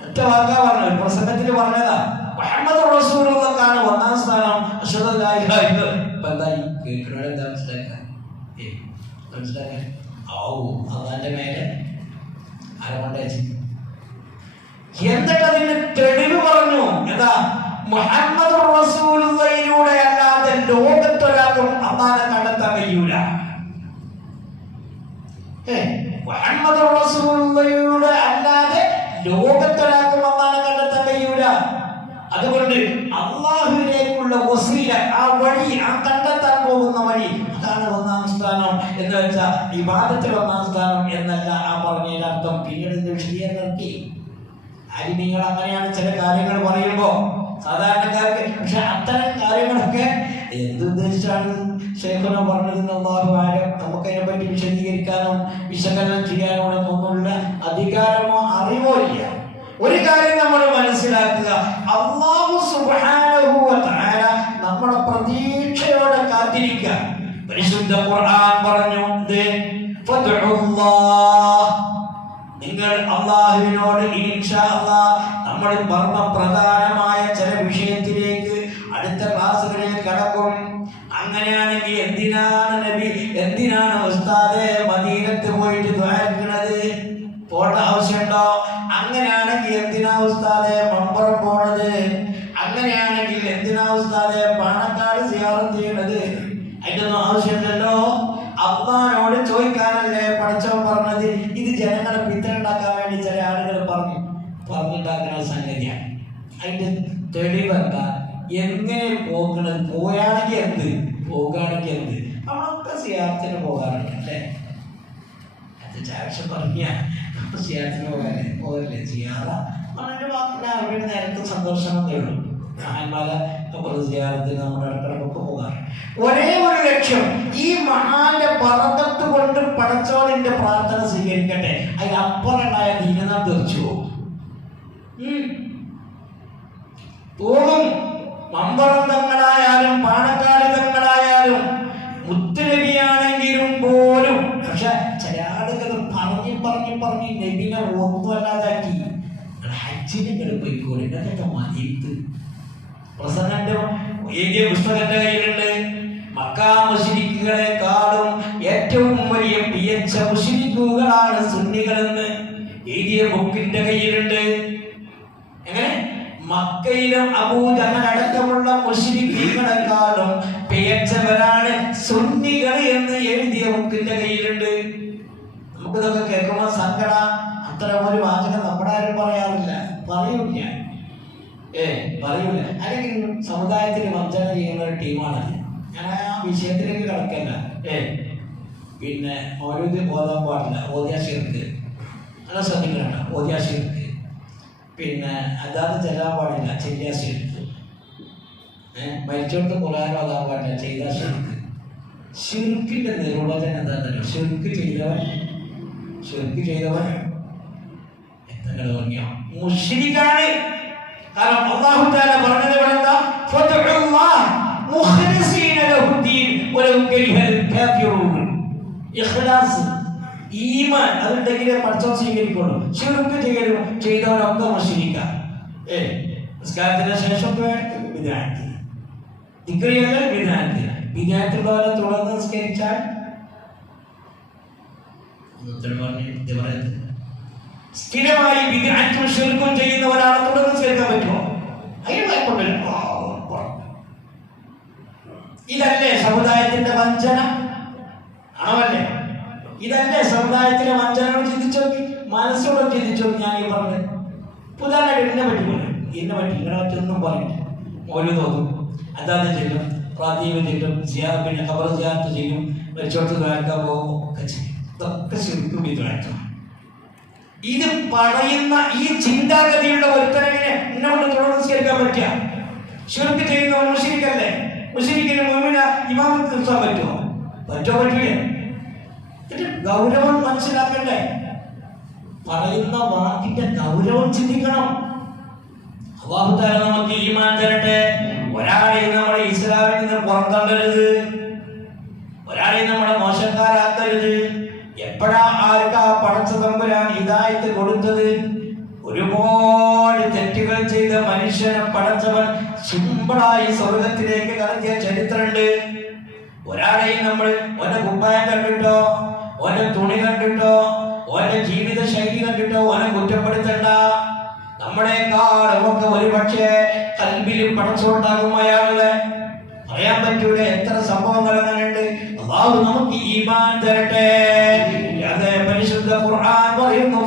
ഒറ്റ വാക്കാ പറഞ്ഞത്, പ്രസംഗത്തിൽ പറഞ്ഞതാ മുഹമ്മദ് റസൂലുള്ളാഹിക്കാണ് 1ാം സ്ഥാനം. അശ്ഹദു അല്ലാ ഇലാഹ ഇല്ലല്ലാഹ്. ഇപ്പം എന്തായി കേൾക്കുന്നത്? എന്താ മനസ്സിലാക്കാൻ? അള്ളാന്റെ മേലെ ആരമണ്ടേച്ച്. എന്നിട്ട് അതിന് തെളിവ് പറഞ്ഞു. എന്താ? മുഹമ്മദ് റസൂലുള്ളാഹിയിലൂടെ അല്ലാതെ ലോകത്തൊരാൾക്കും അള്ളാനെ കണ്ടെത്താൻ കഴിയൂല. മുഹമ്മദ് റസൂലുള്ളാഹിയിലൂടെ അല്ലാതെ ലോകത്തൊരാൾക്കും അള്ളാനെ കണ്ടെത്താൻ കഴിയൂല. അതുകൊണ്ട് അള്ളാഹുവിലേക്കുള്ള വസീല, ആ വഴി, ആ കണ്ടെത്താൻ പോകുന്ന വഴി, അതാണ് 1ാം സ്ഥാനം. എന്ന് വെച്ചാൽ ഇബാദത്തിൽ 1ാം സ്ഥാനം എന്നല്ല ആ പറഞ്ഞതിന്റെ അർത്ഥം. പിന്നീട് വിശദീകരണം നടത്തി. ആലിമീങ്ങൾ അങ്ങനെയാണ് ചില കാര്യങ്ങൾ പറയുമ്പോൾ സാധാരണക്കാർക്ക്. പക്ഷെ അത്തരം കാര്യങ്ങളൊക്കെ എന്തുദ്ദേശിച്ചാണ് ശൈഖുന പറഞ്ഞതെന്ന് അല്ലാഹു ആലം. നമുക്കതിനെ പറ്റി വിശദീകരിക്കാനോ വിശകലനം ചെയ്യാനോ ഒന്നുള്ള അധികാരമോ അറിവോ ഇല്ല. ഒരു കാര്യം നമ്മൾ മനസ്സിലാക്കുക, അല്ലാഹു സുബ്ഹാനഹു വ തആല നമ്മുടെ പ്രതീക്ഷയോടെ കാത്തിരിക്കുക. പരിശുദ്ധ ഖുർആൻ പറഞ്ഞു, നിങ്ങൾ അല്ലാഹുവിനോട് ഇൻഷാ അല്ലാഹ് നമ്മൾ മർമ്മപ്രധാനമായ ചില വിഷയത്തിലേക്ക് അടുത്ത ക്ലാസ്സുകളിൽ കടക്കും. അങ്ങനെയാണെങ്കിൽ എന്തിനാണ് ഉസ്താദെ മദീനത്ത് പോയിട്ട് ദുആക്കുന്നത്? പോണ്ട ആവശ്യമുണ്ടോ? അങ്ങനെയാണെങ്കിൽ എന്തിനാ ഉസ്താദെ മമ്പറം പോണത്? അങ്ങനെയാണെങ്കിൽ എന്തിനാ ഉസ്താദെ പാണക്കാട് സിയാറത്ത് ചെയ്യണത്? അതിൻ്റെയൊന്നും ആവശ്യമില്ലല്ലോ. അള്ളാഹുവിനോട് ചോദിക്കാനല്ലേ പഠിച്ചവൻ പറഞ്ഞത്. ഇത് ജനങ്ങളെ പിത്തനുണ്ടാക്കാൻ വേണ്ടി ചില ആളുകൾ പറഞ്ഞുണ്ടാക്കുന്ന സംഗതിയാണ്. അതിന്റെ തെളിവെന്താ? എങ്ങനെ പോകണത്? പോയാണെങ്കിൽ എന്ത്, പോകുകയാണെങ്കിൽ എന്ത്? നമ്മളൊക്കെ സിയാറത്തിന് പോകാറുണ്ട് അല്ലേ? അത് ചാഴ്ച പറഞ്ഞ സിയാറത്തിന് പോകല്ലേ ചെയ്യാറ അവരുടെ വാക്കിലെ അവരുടെ നേരത്തെ സന്തോഷം എന്നേ ഉള്ളൂ. മഹാന്മാല സിയാറത്തിന് നമ്മുടെ ഇടക്കിടക്കൊക്കെ പോകാറ്. ഒരേ ഒരു ലക്ഷ്യം, ഈ മഹാന്റെ ബറക്കത്ത് കൊണ്ട് പടച്ചോളിന്റെ പ്രാർത്ഥന സ്വീകരിക്കട്ടെ. അതിനപ്പുറമുണ്ടായ ദീനനാം തെറിച്ചു പോകും. മമ്പറം തങ്ങളായാലും പാണക്കാട് തങ്ങളായാലും മുത്തുനബിയാണെങ്കിലും പോലും. പക്ഷെ ചില ആളുകൾ പറഞ്ഞ് നബിനെ ഒന്നുമല്ലാതാക്കി. ഹജ്ജിനെ പോയിക്കോളി, ഇതൊക്കെ മദീനത്ത് പ്രസംഗന്റെ എഴുതിയ പുസ്തകത്തിന്റെ കയ്യിലുണ്ട്. മക്കാ മുശ്രിക്കുകളെക്കാളും ഏറ്റവും വലിയ പിയച്ച മുശ്രിക്കുകളാണ് സുന്നികളെന്ന് എഴുതിയ ബുക്കിന്റെ കയ്യിലുണ്ട്. എങ്ങനെ? മക്കയിലും അബൂജഹൽ അടക്കമുള്ള മുശ്രിക്കുകളെക്കാളും പിയച്ചവരാണ് സുന്നികൾ എന്ന് എഴുതിയ ബുക്കിന്റെ കയ്യിലുണ്ട്. നമുക്കിതൊക്കെ കേൾക്കുമ്പോൾ സങ്കട. അത്തരം ഒരു വാചകം നമ്മുടെ ആരും പറയാറില്ല, പറയൂല. പറയൂല. അല്ലെങ്കിൽ സമുദായത്തിന് വഞ്ചന ചെയ്യുന്ന ഒരു ടീമാണ്. ഞാൻ ആ വിഷയത്തിലേക്ക് കടക്കല്ല. പിന്നെ മൗലൂദ് ഓതാൻ പാടില്ല, ഓതിയാ ശിർക്ക്. നല്ല ശ്രദ്ധിക്കണ്ട, ഓതിയാ ശിർക്ക്. പിന്നെ അതാത് ചെല്ലാൻ പാടില്ല, ചെല്ലിയാ ശിർക്ക്. മരിച്ചോട്ട് ഖുർആൻ ഓതാൻ പാടില്ല, ചെയ്താ ശിർക്ക്. ശിർക്കിന്റെ നിർവചനം എന്താണെന്നല്ലോ? ശിർക്ക് ചെയ്തവൻ ശിർക്ക് ചെയ്തവൻ എത്ര ഭംഗിയോ മുശ്രിക്കാണ്. കാരണം അല്ലാഹു തആല പറഞ്ഞത് എന്താ? ഫദഉല്ലാഹ് മുഖ്ലിസീന ലഹുദ്ദീൻ വലൗ കരിഹൽ കാഫിറൂൻ. ഇഖ്ലാസ് ഈമാൻ അതുണ്ടെങ്കിലേ പടച്ചോൻ സ്വീകരിക്കുള്ളൂ. ശിർക്ക് ചെയ്തവരൊക്കെ മുശ്രിക്കാ. നിസ്കാരത്തിന് ശേഷം വിദ്യാർത്ഥി ദിക്റിയല്ല വിദ്യാർത്ഥി വിദ്യാർത്ഥി പോലെ തുടർന്ന് നിസ്കരിച്ചാൽ സ്ഥിരമായി വിദ്യാർത്ഥി ശിർക്കും ചെയ്യുന്ന ഒരാളെ തുടർന്ന് നിസ്കരിക്കാൻ പറ്റുമോ? ഇതല്ലേ സമുദായത്തിന്റെ വഞ്ചന? ആണല്ലേ? ഇതല്ലേ സമുദായത്തിന്റെ വഞ്ചന? ചിന്തിച്ചു നോക്കി, മനസ്സോടെ ചിന്തിച്ചു നോക്കി. ഞാൻ ഈ പറഞ്ഞത് ഉദാഹരണമായിട്ട് എന്നെ പറ്റി പറയും, എന്നെ പറ്റി ഇങ്ങനെ പറ്റൊന്നും പറയില്ല. മൗലിദ് ഓതും, അതാത് ചെയ്യും, പ്രാതീവ് ചെയ്യും, പിന്നെ ഖബർ സിയാറത്ത് ചെയ്യും, വെച്ചോട്ട് കാക്കാൻ പോകും, ഒക്കെ ചെയ്യും. ഇതൊക്കെ ശരിക്കും വിദ്യാർത്ഥം. ഇത് പറയുന്ന ഈ ചിന്താഗതിയുടെ ഒരുത്തരങ്ങനെ എന്നോട് തുടർന്ന് നിസ്കരിക്കാൻ പറ്റുക? ശിർക്ക് ചെയ്യുന്നവൻ മുശ്രിക്കല്ലേ? മുശ്രിക്കിന് മുഅ്മിന ഇമാമത്ത് നിർത്താൻ പറ്റുമോ? പറ്റില്ലേ? ഗൗരവം മനസ്സിലാക്കണ്ടേ? പറയുന്ന വാക്കിന്റെ ഗൗരവം ചിന്തിക്കണം. അല്ലാഹു തആല നമുക്ക് ഈമാൻ തരട്ടെ. ഒരാളെയും നമ്മൾ ഇസ്ലാമിൽ നിന്ന് പുറന്തള്ളരുത്, ഒരാളെയും നമ്മളെ മോശക്കാരാക്കരുത്. എപ്പോഴാ ആർക്കാ പടച്ച തമ്പുരാൻ ഹിദായത്ത് കൊടുത്തത്? ഒരുപാട് തെറ്റുകൾ ചെയ്ത മനുഷ്യനെ പടച്ചവൻ സിമ്പിളായി സ്വർഗത്തിലേക്ക് കടത്തിയ ചരിത്രമുണ്ട്. ഒരാളെയും നമ്മൾ ഓന്റെ കുപ്പായം കണ്ടിട്ടോ, ഓന്റെ തുണി കണ്ടിട്ടോ, ഓന്റെ ജീവിത ശൈലി കണ്ടിട്ടോ ഓനെ കുറ്റപ്പെടുത്തണ്ട. നമ്മളെക്കാളൊക്കെ ഒരു പക്ഷേ കൽബിലും പടച്ചുകൊണ്ടാകും അയാളെ. പറയാൻ പറ്റൂല എത്ര സംഭവങ്ങൾ അങ്ങനെയുണ്ട്. അല്ലാഹു നമുക്ക് ഈമാൻ തരട്ടെ. പരിശുദ്ധ ഖുർആൻ പറയുന്നു,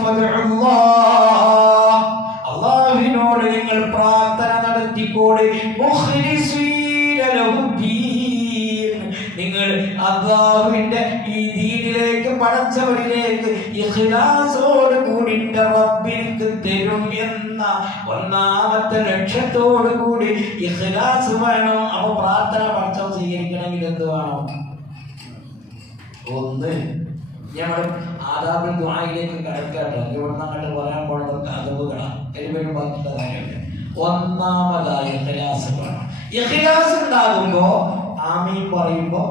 അല്ലാഹുവിനോട് നിങ്ങൾ പ്രാർത്ഥന നടത്തിക്കോളി, മുഖ്ലിസീന ലഹുദ്ദീൻ. നിങ്ങൾ അല്ലാഹുവിന്റെ ഈ ദീനിലേക്ക് പടച്ചവരിലേക്ക് ഇഖ്ലാസോട് കൂടി റബ്ബിക്ക് തരും എന്ന ഒന്നാമത്തെ ലക്ഷ്യത്തോടു കൂടി ഇഖ്ലാസ് വേണം. അപ്പൊ പ്രാർത്ഥന പടച്ചവൻ സ്വീകരിക്കണമെങ്കിൽ എന്ത് വേണം? ഒന്ന്, നമ്മൾ ആദാബുൽ ദുആയിലേക്ക് കടക്കാട്ടോ. ഇവിടുന്ന് അങ്ങോട്ട് പറയാൻ പോണതൊക്കെ അതവുകളാണ്, എരിവരും ബാക്കിയുള്ള കാര്യമില്ല. ഒന്നാമതായി ഇഖ്ലാസ് വേണം. ഇഖ്ലാസ് ഉണ്ടാകുമ്പോ ആമീൻ പറയുമ്പോ,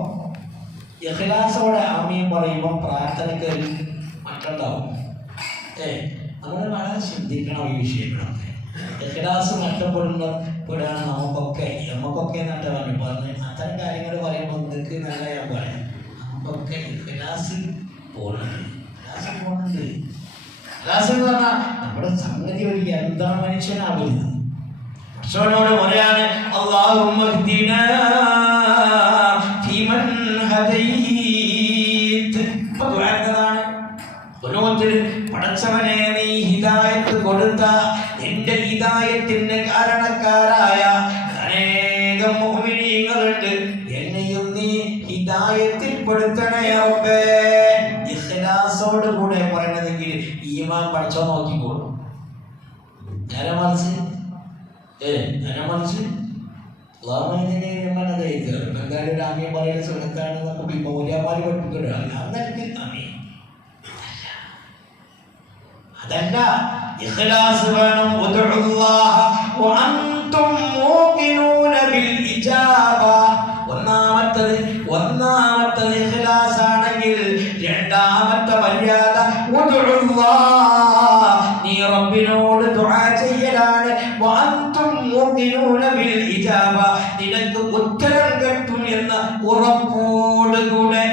ഇഖ്ലാസോടെ ആമീൻ പറയുമ്പോ പ്രാർത്ഥനയ്ക്ക് മറ്റുണ്ടാവും. നമ്മൾ വളരെ ശ്രദ്ധിക്കണം ഈ വിഷയങ്ങളൊക്കെ. ഇഖ്ലാസ് നഷ്ടപ്പെടാൻ നമുക്കൊക്കെ നഷ്ടമാണ്. പറഞ്ഞ് അത്തരം കാര്യങ്ങൾ പറയുമ്പോൾ നിങ്ങൾക്ക് നല്ല ഞാൻ പറയാം, നമുക്കൊക്കെ ഇഖ്ലാസ് പോകുന്നുണ്ട്. ഇഖ്ലാസ് എന്ന് പറഞ്ഞാൽ നമ്മുടെ സംഗതി ഒരു യന്ത്ര മനുഷ്യനാവില്ല. പടച്ചവനോട് പറയാണ്, അല്ലാഹുമ്മ ഹ്ദിനാ ഫീമൻ ഹദൈത്. ദുആയാണ് പടച്ചവനെ നീ ഹിദായത്ത് കൊടുത്ത, നിന്റെ ഹിദായത്തിന് കാരണക്കാരായ അനേകം മുഅ്മിനീങ്ങളുണ്ട്. എന്നെയും നീ ഹിദായത്തിൽ പെടുത്തണേ റബ്ബേ. ഇഖ്ലാസോട് കൂടെ പറയണതെങ്കിൽ ഈമാൻ പഠിച്ചോ നോക്കിക്കോളൂ. നേരെ മനസ്സ് എന്തായാലും രാമ്യം പറയുന്ന സുഹൃത്താണ് നമുക്ക് മൗര്യമാര് പഠിപ്പിക്കുന്നത്. അതല്ല, ഇഖ്ലാസ് വേണം. ഒന്നാമത്തത് ഇഖ്ലാസ് ആണെങ്കിൽ രണ്ടാമത്തെ മര്യാദ നീ റബ്ബിനോട് ദുആ ചെയ്യലാണ്. നിനക്ക് ഉത്തരം കിട്ടും എന്ന ഉറപ്പോടുകൂടെ.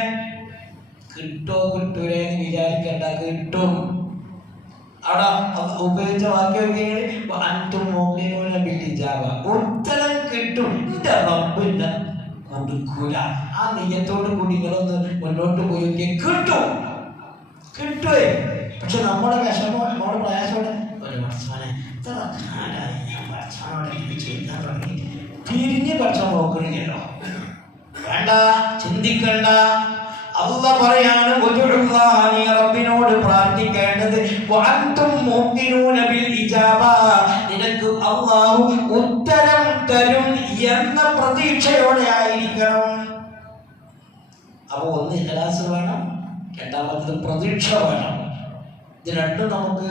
കിട്ടൂലേ എന്ന് വിചാരിക്കണ്ട, കിട്ടും. അവിടെ ഉപയോഗിച്ച വാക്യം ഉത്തരം കിട്ടും. എന്റെ റബ്ബിന്റെ കൊടുക്കൂല. ആ നെയ്യത്തോട് കൂടി നിങ്ങളൊന്ന് മുന്നോട്ട് പോയി കിട്ടും. കിട്ടുവേ. പക്ഷെ നമ്മുടെ വിഷമോ നമ്മുടെ പ്രയാസോടെ തിരിഞ്ഞ് പക്ഷം നോക്കണില്ലല്ലോ. വേണ്ട, ചിന്തിക്കണ്ട. അല്ലാഹ് പറയാണ്, നീ റബ്ബിനോട് പ്രാർത്ഥിക്കേണ്ടത് നിനക്ക് അല്ലാഹു ഉത്തരം തരും എന്ന പ്രതീക്ഷയോടെ ആയിരിക്കണം. അപ്പൊ ഒന്ന് ഇഖ്ലാസ് വേണം, രണ്ടാമത്തത് പ്രതീക്ഷ വേണം. ഇത് രണ്ടും നമുക്ക്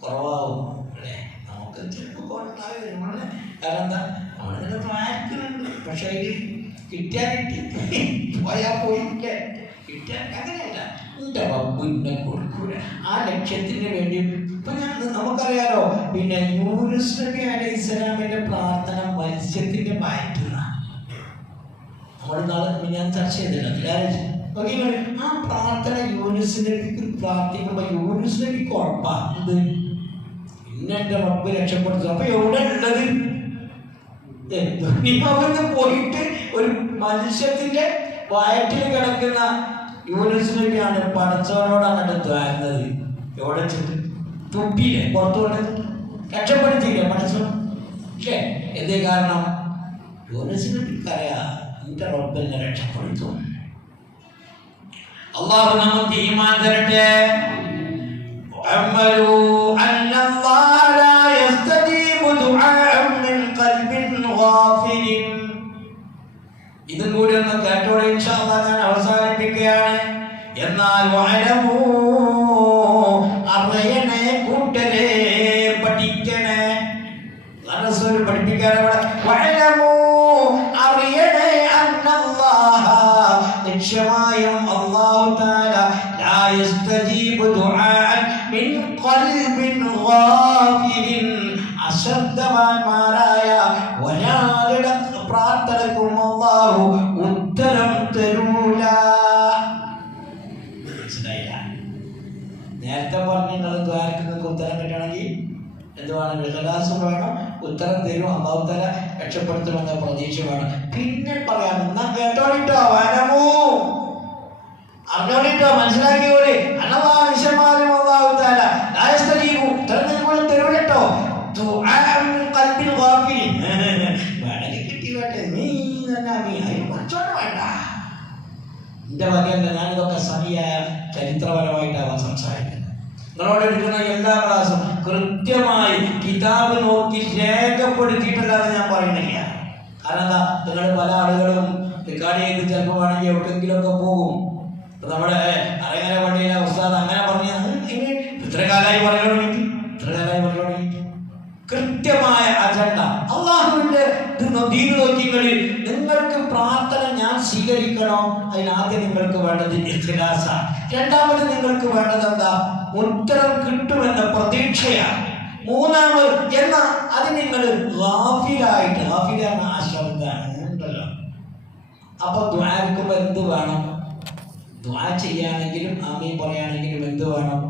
കുറവാകും അല്ലേ? നമുക്ക് ചിലപ്പോൾ കുറവുണ്ടായി വരുമ്പോഴേ. കാരണം എന്താ, നമ്മളിങ്ങനെ പ്രായക്കുന്നുണ്ട്, പക്ഷെ അതിൽ കിട്ടിയാൽ കിട്ടി, പോയാൽ പോയില്ലേ, കിട്ടിയാൽ അങ്ങനെയല്ല. എൻ്റെ റബ്ബ് ഇന്നെ കൊടുക്കൂല. ആ ലക്ഷ്യത്തിന് വേണ്ടി ഇപ്പം നമുക്കറിയാലോ, പിന്നെ യൂനുസ് നബി അലൈഹി സ്വലാമിൻ്റെ പ്രാർത്ഥന മത്സ്യത്തിൻ്റെ വയറ്റിലാണ്. നമ്മൾ നാളെ ഞാൻ ചർച്ച ചെയ്തില്ല. ആ പ്രാർത്ഥന യൂനുസ് നബിക്ക് പ്രാർത്ഥിക്കുമ്പോൾ യൂനുസ് നബിക്ക് ഉറപ്പാണ് ഇത് ഇന്നെൻ്റെ റബ്ബ് രക്ഷപ്പെടുത്തും. അപ്പൊ എവിടെ ഉള്ളത്? അവിടുന്ന് പോയിട്ട് ഒരു മനുഷ്യത്തിന്റെ വയറ്റിൽ കിടക്കുന്ന യൂനുസ് നബിയാണ് പടച്ചവനോട് അങ്ങോട്ട് ദ്വാരുന്നത്. എവിടെ വെച്ചിട്ട്? തുപ്പിയില്ലേ, പുറത്തുകൊണ്ട് രക്ഷപ്പെടുത്തിയില്ലേ പടച്ചവൻ? ഇല്ലേ? എന്തേ കാരണം? യൂനുസ് നബിക്കറിയാം എന്റെ റബ്ബ് എന്നെ രക്ഷപ്പെടുത്തും. അല്ലാഹു നമുക്ക് ഈമാൻ തരട്ടെ. ഇതും കൂടി ഒന്ന് കേട്ടോടെ ഇൻഷാ അല്ലാഹ് ഞാൻ അവസാനിപ്പിക്കുകയാണ്. എന്നാൽ അറിയണേ കൂട്ടരെ, പഠിക്കണേ, പഠിപ്പിക്കാനവിടെ അറിയണേ അന്നല്ലാഹ, നിശ്ചയമായും അല്ലാഹു തആല ലാ യസ്തജീബു ദുആഅൻ മിൻ ഖൽബിൻ ഗാഫിലിൻ, അശ്രദ്ധവാന്മാരായ ഒരാളുടെ പ്രാർത്ഥനക്കും അല്ലാഹു ഉത്തരം തരൂല. നേരത്തെ പറഞ്ഞു നിങ്ങൾ ദ്വാരങ്ങൾക്ക് ഉത്തരം കിട്ടണമെങ്കിൽ എന്തുവേണം? ഇഖ്ലാസ് വേണം, ഉത്തരം തരും, അല്ലാഹു തആല രക്ഷപ്പെടുത്തുമെന്ന പ്രതീക്ഷ വേണം. പിന്നെ പറയാം, എന്നാ കേട്ടോളിട്ടോ, വനമോ അറിഞ്ഞോളിട്ടോ, മനസ്സിലാക്കിയോളി. അല്ലാഹു നിശ്ചയമായും അല്ലാഹു തആല ലാ യസ്തജീബു, ഉത്തരം നിങ്ങൾക്ക് തരൂലട്ടോ, ദുആഅൻ മിൻ ഖൽബിൻ ഗാഫിലിൻ. വേണമെങ്കിൽ കിട്ടി വേട്ടെ, നീ തന്നെ നീ അതിന് മറ്റോടെ വേണ്ട. എന്റെ വകയല്ല, ഞാനിതൊക്കെ സഹിയായ ചരിത്രപരമായിട്ടാണ് സംസാരിക്കുന്നത്. നിങ്ങളോട് എടുക്കുന്ന എല്ലാ ക്ലാസും കൃത്യമായി കിതാബ് നോക്കി രേഖപ്പെടുത്തിയിട്ടല്ലാതെ ഞാൻ പറയുന്നില്ല. കാരണം എന്താ, നിങ്ങൾ പല ആളുകളും റെക്കോർഡ് ചെയ്ത് ചിലപ്പോൾ വേണമെങ്കിൽ എവിടെയെങ്കിലുമൊക്കെ പോകും. ഇപ്പൊ നമ്മുടെ അരങ്ങര പള്ളിയിലെ ഉസ്താദ് അങ്ങനെ പറഞ്ഞത് ഇത്ര കാലമായി പറയണമെങ്കിൽ കൃത്യമായ അജണ്ട അള്ളാഹുവിന്റെ ദീൻ നോക്കിങ്ങളിൽ നിങ്ങൾക്ക് പ്രാർത്ഥന ഞാൻ സ്വീകരിക്കണോ? അതിനാദ്യം നിങ്ങൾക്ക് വേണ്ടത് ഇഖ്ലാസാണ്. രണ്ടാമത് നിങ്ങൾക്ക് വേണ്ടത് എന്താ? ഉത്തരം കിട്ടുമെന്ന പ്രതീക്ഷയാണ്. മൂന്നാമത് എന്നാ അത് നിങ്ങൾ ഗാഫിലായിട്ട്, ഗാഫിലാണ് അശ്രദ്ധയാണ് ഉണ്ടല്ലോ. അപ്പൊ ദുആക്കുമ്പോൾ എന്ത് വേണം? ദുആ ചെയ്യാണെങ്കിലും ആമീൻ പറയുകയാണെങ്കിലും എന്ത് വേണം?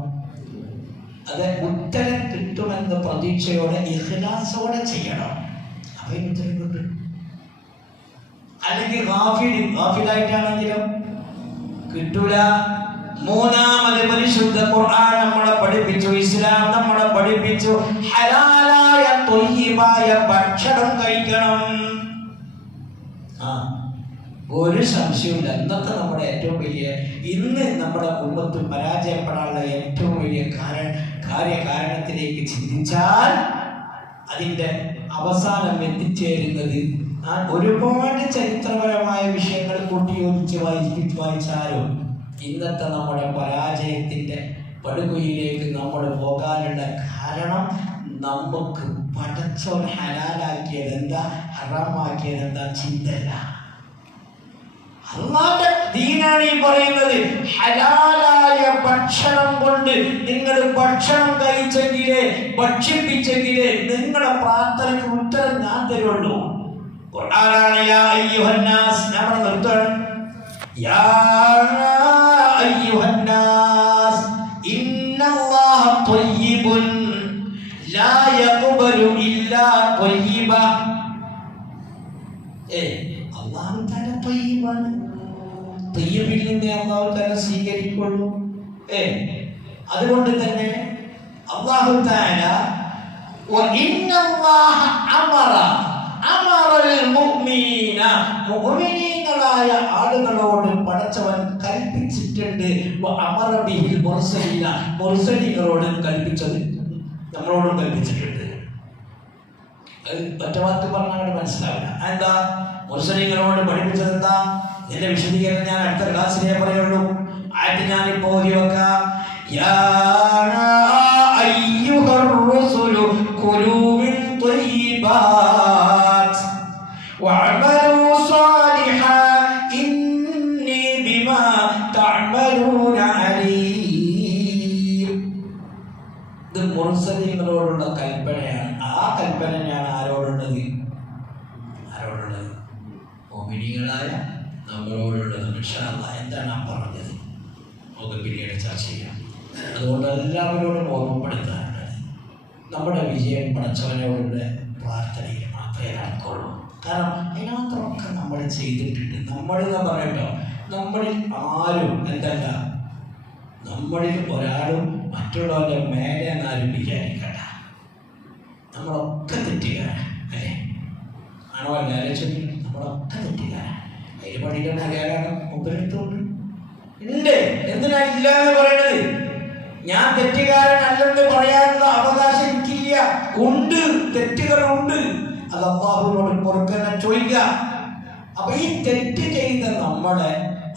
അത് ഉത്തരം കിട്ടുമെന്ന പ്രതീക്ഷയോടെ ഇഖ്ലാസോടെ ചെയ്യണം. അപ്പൊ ഉത്തരം കിട്ടും. അല്ലെങ്കിൽ ഗാഫിലായിട്ടാണെങ്കിലും കിട്ടൂല. മൂന്നാമത് പരിശുദ്ധ ഖുർആൻ നമ്മളെ പഠിപ്പിച്ചു, ഇസ്ലാം നമ്മളെ പഠിപ്പിച്ചു, ഹലാലായ ത്വയ്യിബായ ഭക്ഷണം കഴിക്കണം. ഒരു സംശയമില്ല. ഇന്നത്തെ നമ്മുടെ ഏറ്റവും വലിയ, ഇന്ന് നമ്മുടെ ഉമ്മത്ത് പരാജയപ്പെടാനുള്ള ഏറ്റവും വലിയ കാര്യകാരണത്തിലേക്ക് ചിന്തിച്ചാൽ അതിൻ്റെ അവസാനം എത്തിച്ചേരുന്നത് ഒരുപാട് ചരിത്രപരമായ വിഷയങ്ങൾ കൂട്ടിയോജിച്ച് വായിച്ചാലും ഇന്നത്തെ നമ്മുടെ പരാജയത്തിൻ്റെ പടുകുയിലേക്ക് നമ്മൾ പോകാനുള്ള കാരണം നമുക്ക് പടച്ചോൻ ഹലാലാക്കിയത് എന്താ, ഹറാമാക്കിയത് എന്താ ചിന്തല്ല. അല്ലാഹുവിന്റെ ദീനാണ് ഈ പറയുന്നത്. ഹലാലായ ഭക്ഷണം കൊണ്ട് നിങ്ങൾ ഭക്ഷണം കഴിച്ചെങ്കിലേ, ഭക്ഷിപ്പിച്ചെങ്കിലേ നിങ്ങളുടെ പ്രാർത്ഥനയ്ക്ക് ഉത്തരം ഞാൻ തരുള്ളൂ. ഖുർആനാണ് യാ അയ്യുഹന്നാസ്, നമ്മൾ നിർത്തുകയാണ്. യാ അയ്യുഹന്നാസ് ഇന്നല്ലാഹ ത്വയ്യിബുൻ ലാ യഖ്ബലു ഇല്ലാ ത്വയ്യിബ. അല്ലാഹു തആല ത്വയ്യിബാണ്. ത്വയ്യിബിൽ നിന്ന് അല്ലാഹു തആല സ്വീകരിക്കുള്ളൂ. അതുകൊണ്ട് തന്നെ അല്ലാഹു തആല വഇന്നല്ലാഹ അമറൽ മുഅ്മിനീന, മുഅ്മിനീങ്ങളായ ആളുകളോട് പടച്ചവൻ കൽപ്പിച്ചിട്ടുണ്ട്. വഅമറ ബിഹിൽ മുർസലീന, മുർസലീങ്ങളോട് കൽപ്പിച്ചത് നമ്മളോടും കൽപ്പിച്ചിട്ടുണ്ട്. അത് ഒറ്റ വാക്ക് പറഞ്ഞാൽ മനസ്സിലാവില്ല. എന്താ മുർസലീങ്ങളോട് പഠിപ്പിച്ചത്? എന്താ? ഇതിന്റെ വിശദീകരണം ഞാൻ അടുത്ത ക്ലാസ്സിലേ പറയുള്ളൂ. ആയിട്ട് ഞാനിപ്പോ ഓതി വെക്കാം. യാ അയ്യുഹർ റസൂലു കുലൂ മിൻ ത്വയ്യിബാത് വഅമലൂ സാലിഹാ ഇന്നി ബിമാ തഅമലൂന അലീം. ഇത് മുർസലീങ്ങളോടുള്ള കൽപ്പനയാണ്. ആ കൽപ്പനയാണ് ആരോടുള്ളത്? മോമിനികളായ നമ്മളോടുള്ളത്. ഇൻഷാ അല്ലാഹ് എന്താണ് ആ പറഞ്ഞത് നമുക്ക് പിന്നീട് ചർച്ച ചെയ്യാം. അതുകൊണ്ട് എല്ലാവരോടും ഓർമ്മപ്പെടുത്താറുണ്ട്, നമ്മുടെ വിജയം പടച്ചവനോടുള്ള പ്രാർത്ഥനയിൽ മാത്രമേ നടക്കുള്ളൂ. കാരണം അതിനകത്തൊക്കെ നമ്മൾ ചെയ്തിട്ടുണ്ട്. നമ്മളെന്ന് പറയട്ടോ, നമ്മളിൽ ആരും എന്തല്ല, നമ്മളിൽ ഒരാളും മറ്റുള്ളവരുടെ മേലെ എന്നാരും വിചാരിക്കണ്ട. നമ്മളൊക്കെ തെറ്റുകാരാണ്, അല്ലേ? ആണോ? എല്ലാവരും ചൊല്ലി നമ്മളൊക്കെ തെറ്റുകാരാണ്. അതിന് പണിയുടെ മലയാളാണ് മുമ്പിലെടുത്തുകൊണ്ട് ഉണ്ട്. എന്തിനാ ഇല്ല എന്ന് പറയണത്? ഞാൻ തെറ്റുകാരനല്ലെന്ന് പറയാനുള്ള അവകാശം എനിക്കില്ല. ഉണ്ട്, തെറ്റുകളുണ്ട്. അത് അല്ലാഹുവിനോട് പൊറുക്കനെ ചോദിക്കുക. അപ്പൊ ഈ തെറ്റ് ചെയ്ത നമ്മളെ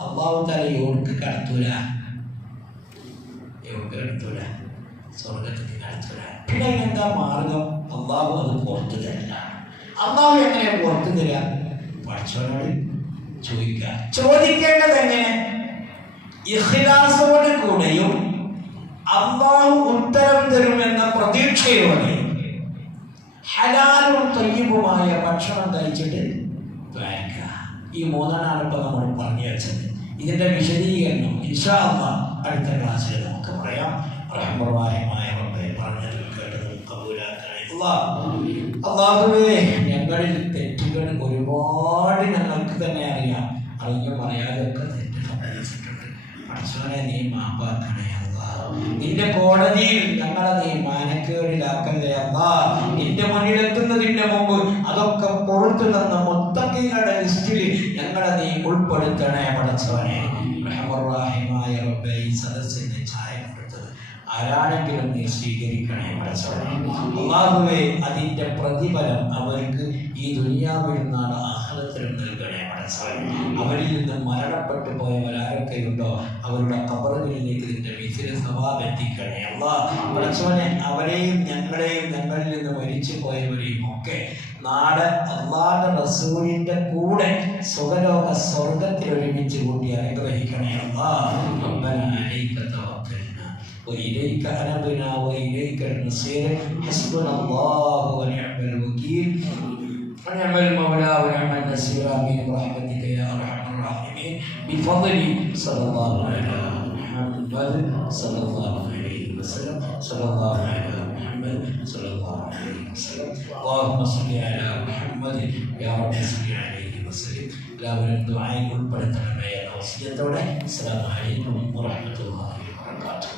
അല്ലാഹു തആല എവിടേക്ക് കടത്തൂല, സ്വർഗത്തിൽ കടത്തൂല. പിന്നെ എന്താ മാർഗം? അല്ലാഹു അത് പുറത്തു തരില്ല. അല്ലാഹു എങ്ങനെ പുറത്തു തരിക? പഠിച്ചവനോട് ചോദിക്കുക. ചോദിക്കേണ്ടത് എങ്ങനെ? ഇഖ്ലാസോട് കൂടെയും അല്ലാഹു ഉത്തരം തരുമെന്ന പ്രതീക്ഷയോടെ ഹലാലും തയ്യിബുമായ ഭക്ഷണം കഴിച്ചിട്ട് ദ്വാരക്കുക. ഈ മൂന്നെണ്ണമാണ് ഇപ്പൊ നമ്മൾ പറഞ്ഞു വെച്ചത്. ഇതിന്റെ വിശദീകരണം ഇൻഷാ അല്ലാഹ് അടുത്ത ക്ലാസ്സിൽ നമുക്ക് പറയാം. റഹ്മാനായ റബ്ബേ, പറഞ്ഞതും കേട്ടതും കബൂലാക്കണേ അല്ലാഹുവേ. ഞങ്ങളിൽ തെറ്റുകൾ ഒരുപാട് ഞങ്ങൾക്ക് തന്നെ അറിയാം, അറിഞ്ഞും അറിയാതെയൊക്കെ തെറ്റ് സംഭവിച്ചിട്ടുണ്ട്. പഠിച്ചവനെ നീ മാപ്പാക്കണേ അല്ലാഹ്. നിന്റെ കോടതിയിൽ ഞങ്ങളെ നീ മാനക്കേടിലാക്കല്ലേ അല്ലാഹ്. നിന്റെ മുന്നിലെത്തുന്നതിന്റെ മുമ്പ് അതൊക്കെ പുറത്തു തന്ന മുത്തഖീങ്ങളുടെ ലിസ്റ്റിൽ ഞങ്ങളെ നീ ഉൾപ്പെടുത്തണേ പഠിച്ചവനെ. റഹ്മാനായ റബ്ബേ, ഈ സദസ്സിനെ ചായ കൊടുത്തത് ആരാണെങ്കിലും നീ സ്വീകരിക്കണേ പഠിച്ചവനെ. അല്ലാഹുവേ, അതിന്റെ പ്രതിഫലം അവർക്ക് ഈ ദുനിയാവിൽ നിന്നാണ് ആഖിറത്തിലും നൽകണേ പഠിച്ചവനെ. അവരിൽ നിന്ന് മരണപ്പെട്ടു പോയവരാരൊക്കെയുണ്ടോ അവരുടെ ഖബറുകളിലേക്ക് നിന്റെ മിഥില സവാബ് എത്തിക്കണേ അല്ലാഹ്. പഠിച്ചവനെ, അവരെയും ഞങ്ങളെയും ഞങ്ങളിൽ നിന്ന് മരിച്ചു പോയവരെയും ഒക്കെ നാളെ അല്ലാഹുവിന്റെ റസൂലിന്റെ കൂടെ സുഖലോക സ്വർഗത്തിൽ ഒരുമിച്ച് കൂട്ടി അനുഗ്രഹിക്കണേ അല്ലാഹ്. റബ്ബനാ അലൈക തവക്കൽനാ وإليك أنبنا وإليك المصير حسبنا الله ونعم الوكيل ونعم المولى ونعم النصير آمين برحمتك يا أرحم الراحمين بفضل صلى الله على محمد صلى الله عليه وسلم صلى الله على محمد صلى الله عليه وسلم اللهم صل على محمد يا رب صل عليه وسلم. എല്ലാവരും ദുആയിൽ ഉൾപ്പെടുത്തണമേ എന്ന വസിയത്തോടെ അസ്സലാമു അലൈക്കും വറഹ്മത്തുള്ളാഹി വബറകാതുഹു.